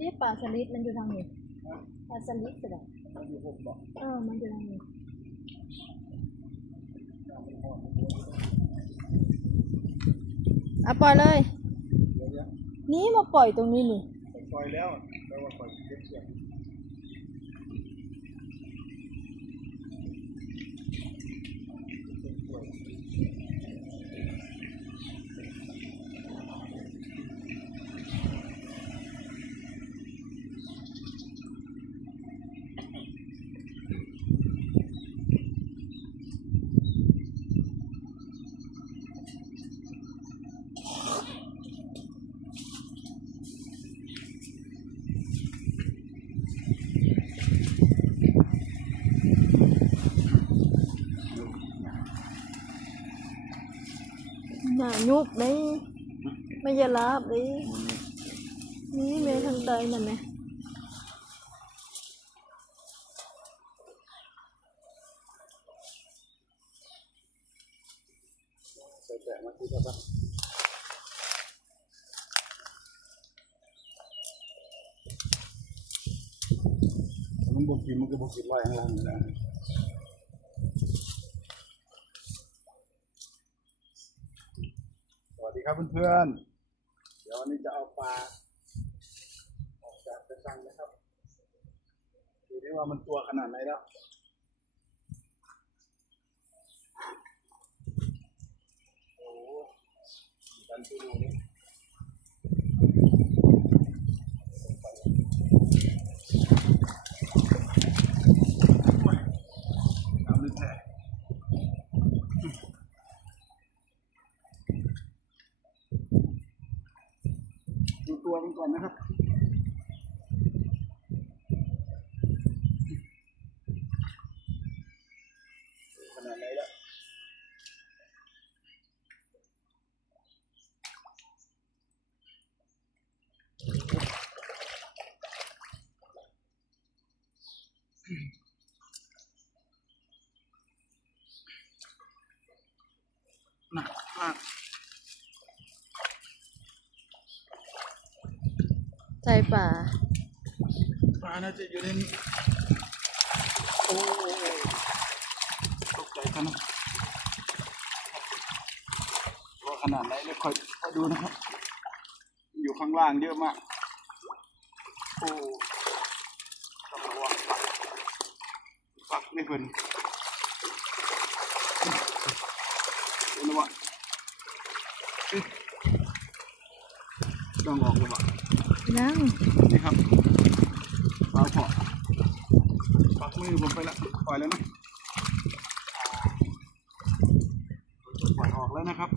ดิปลาสลิดมันอยู่ทางนี้ปลาสลิดก็ได้มันอยู่ผมบอกเออ มันอยู่ทางนี้อะปล่อยเลย เดี๋ยวเนี่ยนี่มาปล่อยตรงนี้นี่ปล่อยแล้วแต่ว่าปล่อยเก็บเสียงน่ายุบไหมไม่อยาลาบเลยนี่แม่ทางใดน่ะแม่แตะมาที่ครับมันบกินมันก็บกกินลอยข้างล่างนะสวัสดี ครับเพื่อนๆ เดี๋ยววันนี้จะเอาปลาออกจากกระชังนะครับดูดิว่ามันตัวขนาดไหนแล้วโอ้โหดันตัวนี้ำลึกแท้ดูตัวมันก่อนนะครับ ข นาดไหนแล้วหนักมากใจป่า ปลาน่าจะอยู่ในนี้โอ้ยต กใจกันนะว่าขนาดไหนเดี๋ยวคอยคอยดูนะครับ อยู่ข้างล่างเยอะมาก โอ้ต้องระวังปักปักไม่เพิ่นเดี๋ยวระวังเอ๊ะต้องออกระวังนั่งนี่ครับปลาเผาะปักมือผมไปละปล่อยแล้วนะปล่อยออกแล้ วนะครับ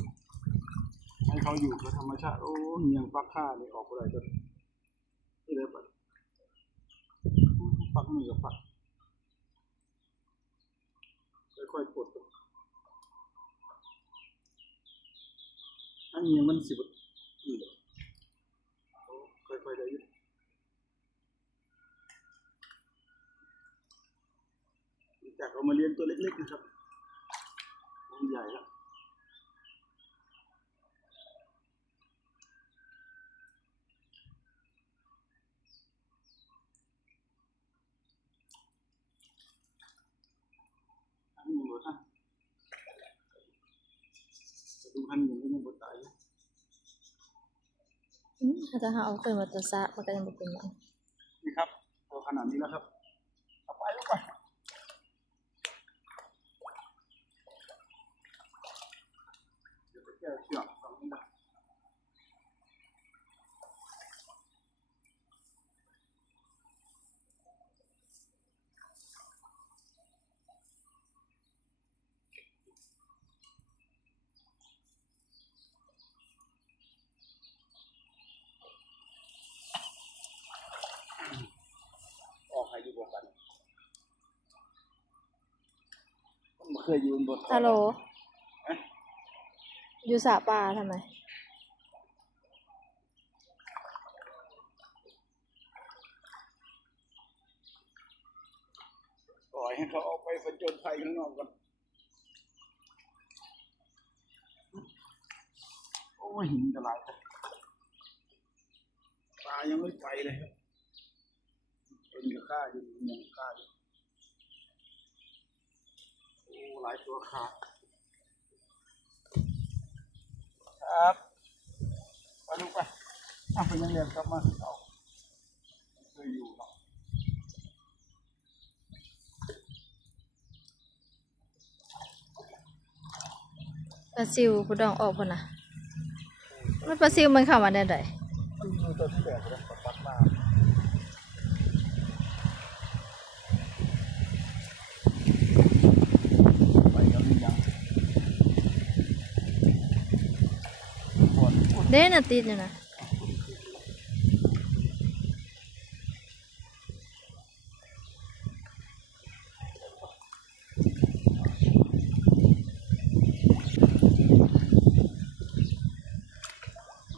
ให้เขาอยู่กับธรรมชาติ โอ้เงียงปักข้านี่ออกไปเลยจนนี่เลยปักปักมือกับปักค่อยๆกดตัวอันนี้มันสิบนี่เลยค่อยๆได้ยินจากเอามาเลี้ยงตัวเล็กๆนะครับมันใหญ่แล้ว อันนี้หมดฮะดูพันหนึ่งก็ยังบดตายอยู่อืมถ้าจะหาเอาเกินมาตัวซะมันก็ยังบ่เป็นหยังนี่ครับตัวขนาดนี้แล้วครับเอาไปเอาไปเดี๋ยวไปแก้เชือกสองนี้นะ ออกให้ดีกว่ากันมัน เคยยืนบนฮัลโหลเอ๊ะอยู่สระป่าทำไม ปล่อยให้เขาออกไปผจญภัยข้างนอกก่อน โอ้ยหินจะไหลายปลายังไม่ไปเลยครับมีค่าอยู่มีค่าอยู่ โอ้หลายตัวขาดครับไปลูกไปอะไปยังเรียนกลับมาเอาเคยอยู่เนาะปลาซิวผู้ดองออกพุ่นน่ะมันปลาซิวมันเข้ามาได้ไดมันอยู่ตัวที่แบกเลยปัดมาไปแล้วหรือยังป วดปวด เด้น่ะติดอยู่นะ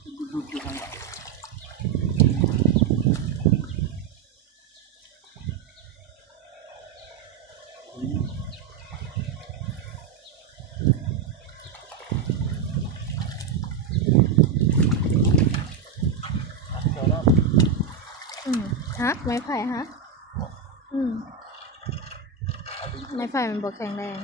ดูดูข้างหลังเจอแล้ว อืม ฮักไม้ไผ่ฮักอืมเอไม้ไผ่มันบกแข็งแรง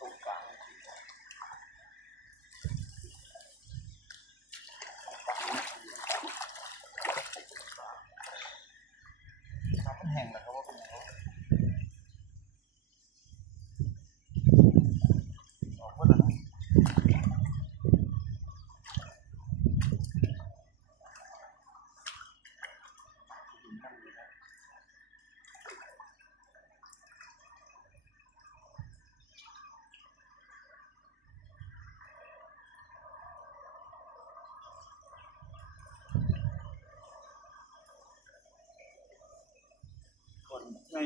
ตรงกลางน้ำมันแห้งแล้วครับว่าเป็นยังไงออกหมดแล้ว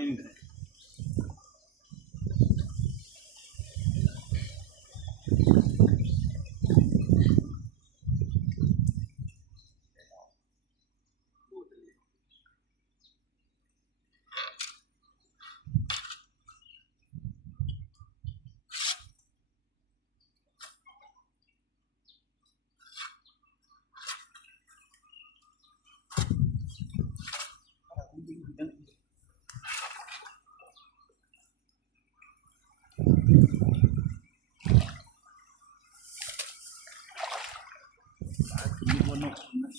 นะคนไม่เหนื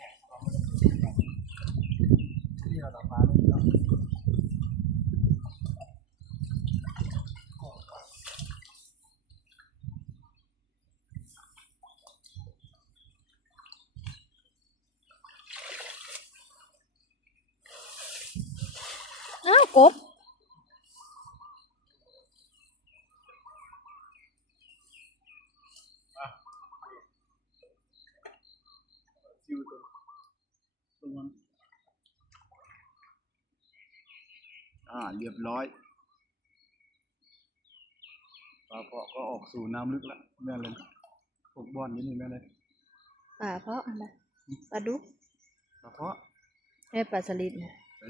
่อยมีคนนกนะ นี่เราดอกฟ้าเลยเนาะ อ้าว กบซิวตัวตรงนั้นอ่า เรียบร้อยปลาเปาะก็ออกสู่น้ำลึกแล้วแม่เลยพวกบอนนี่นี่แม่เลยปลาเพาะอะไรปลาดุกปลาเพาะไอ้ปลาสลิดน่ะไป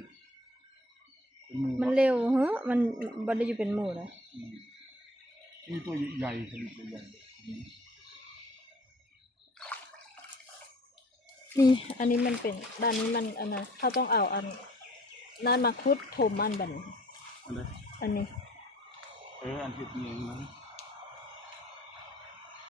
เป็นหมูมันเร็วเฮ้มันบ่ได้อยู่เป็นหมู่เลยอืมนี่ตัวใหญ่สลิดใหญ่ๆอืมนี่ อันนี้มันเป็นด้านนี้มันอันนั้นเขาต้องเอาอันนั้นมาคุดถมมันแบบนี้อันไหนอันนี้ เอออันที่เองนะ